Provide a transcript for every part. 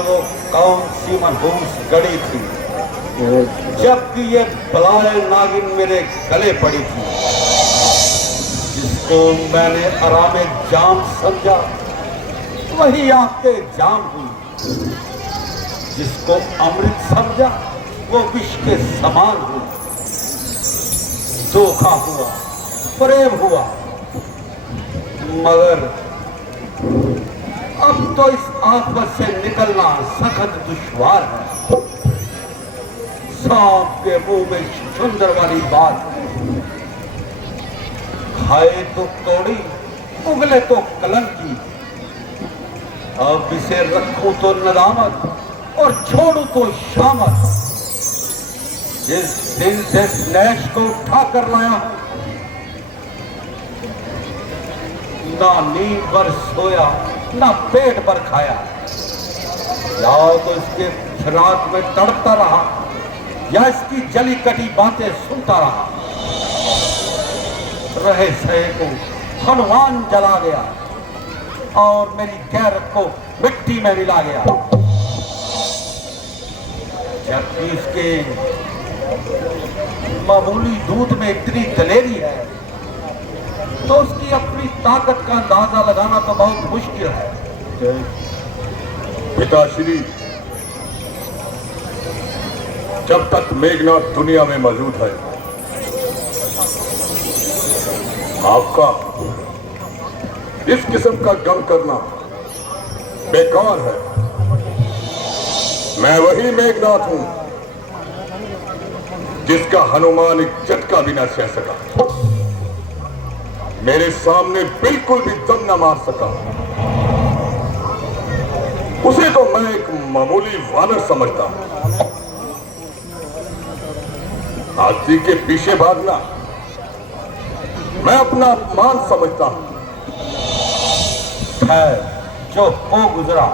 वो कौन सी मनहूस गड़ी थी जबकि ये बलाए नागिन मेरे गले पड़ी थी। जिसको मैंने आराम जाम समझा वही आपके जाम हुई, जिसको अमृत समझा वो विष के समान हुई। धोखा हुआ, प्रेम हुआ, मगर अब तो इस आफत से निकलना सख्त दुश्वार है। सांप के मुंह में छुंदर वाली बात है। खाए तो कौड़ी, उगले तो कलंकी। अब इसे रखूं तो नदामत और छोड़ू तो शामत। जिस दिन से स्नेश को उठा कर लाया हूं, ना नींद पर सोया ना पेट पर खाया। या तो इसके शराब में तड़पता रहा या इसकी जली कटी बातें सुनता रहा। रहे सहे को हनुमान जला गया और मेरी गैरत को मिट्टी में मिला गया। जबकि इसके मामूली दूध में इतनी दलेरी है तो उसकी अपनी ताकत का अंदाजा लगाना तो बहुत मुश्किल है। पिताश्री, जब तक मेघनाथ दुनिया में मौजूद है आपका इस किस्म का गम करना बेकार है। मैं वही मेघनाथ हूं जिसका हनुमान एक झटका भी न सह सका, मेरे सामने बिल्कुल भी दम न मार सका। उसे तो मैं एक मामूली वानर समझता हूं। हाथी के पीछे भागना मैं अपना अपमान समझता हूं। खैर, जो हो गुजरा,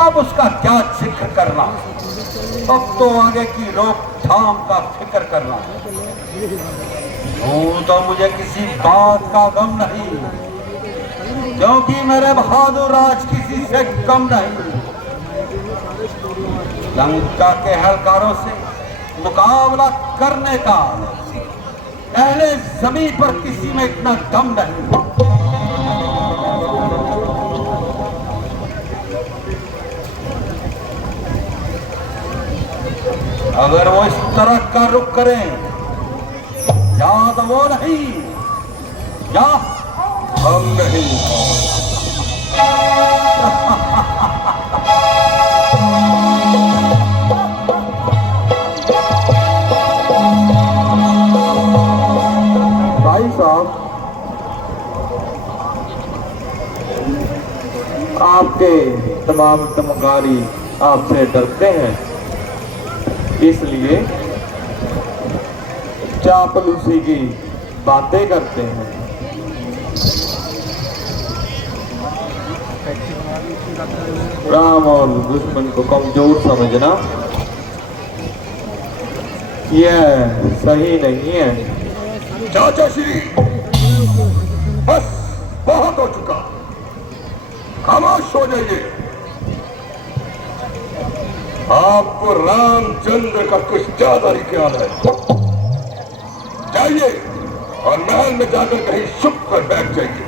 अब उसका क्या जिक्र करना। अब तो आगे की रोकथाम का फिक्र करना। तो मुझे किसी बात का गम नहीं, क्योंकि मेरे बहादुर राज किसी से कम नहीं। लंका के हलकारों से मुकाबला करने का अहले जमीन पर किसी में इतना दम नहीं। अगर वो इस तरह का रुख करें, या तो वो नहीं या हम नहीं। भाई साहब, आपके तमाम तमगारी आपसे डरते हैं, इसलिए चापलूसी की बातें करते हैं। राम और दुश्मन को कमजोर समझना यह सही नहीं है। चाचा श्री, बस बहुत हो चुका, खामोश हो जाइए। आपको रामचंद्र का कुछ ज्यादा ही ख्याल है। जाइए और महल में जाकर कहीं छुप कर बैठ जाइए।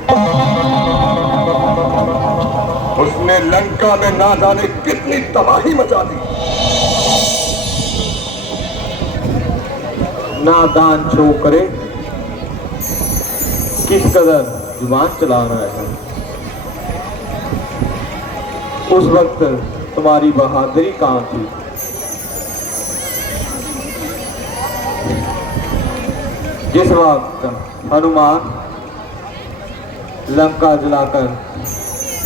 उसने लंका में ना जाने कितनी तबाही मचा दी। नादान छोकरे, किस कदर जुबान चला रहा है। उस वक्त तुम्हारी बहादुरी कहाँ थी? जिस वक्त हनुमान लंका जलाकर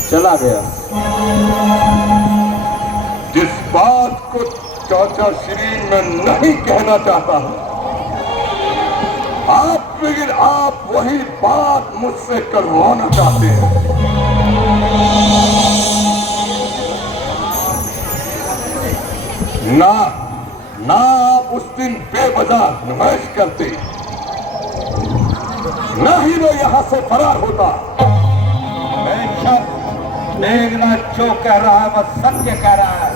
चला गया। जिस बात को चाचा श्री मैं नहीं कहना चाहता हूं, आप वही बात मुझसे करवाना चाहते हैं। ना आप उस दिन बेवजह नुमाइश करते, ना ही वो यहां से फरार होता। मेघनाथ जो कह रहा है वह सत्य कह रहा है।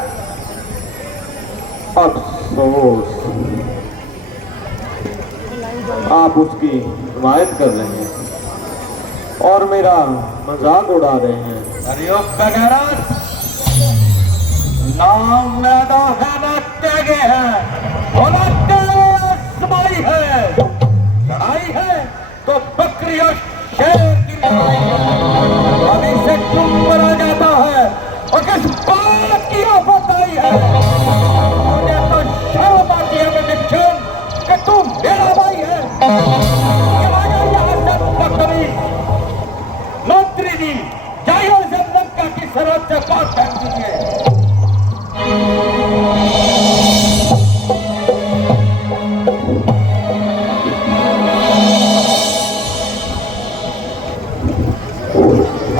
अफसोस, आप उसकी हिमायत कर रहे हैं और मेरा मजाक उड़ा रहे हैं। अरे ओ बगैरत, नाम मैदा है ना त्यागे है, होना आसमाई है। लड़ाई है तो बकरी और शेर की लड़ाई है। अभी से चुप मरा जाता है और किस बात की आफत आई है। मुझे तो शर्म आती है विचक्षण कि तू मेरा भाई है। ये आजा यहाँ से बकरी। मंत्री जी, जाइए से लंका की सरहद से बात कर दीजिए।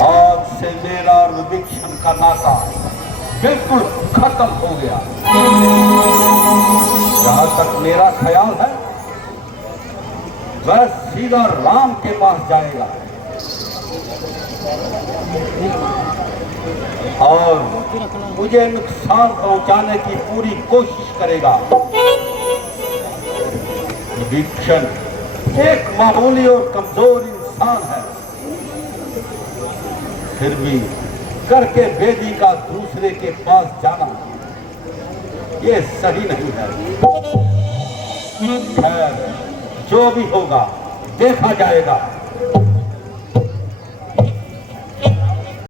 आज से मेरा और विभीषण का नाता बिल्कुल खत्म हो गया। जहां तक मेरा ख्याल है वह सीधा राम के पास जाएगा और मुझे नुकसान पहुंचाने की पूरी कोशिश करेगा। विभीषण एक मामूली और कमजोर इंसान है, फिर भी करके बेदी का दूसरे के पास जाना ये सही नहीं है। खैर, जो भी होगा देखा जाएगा।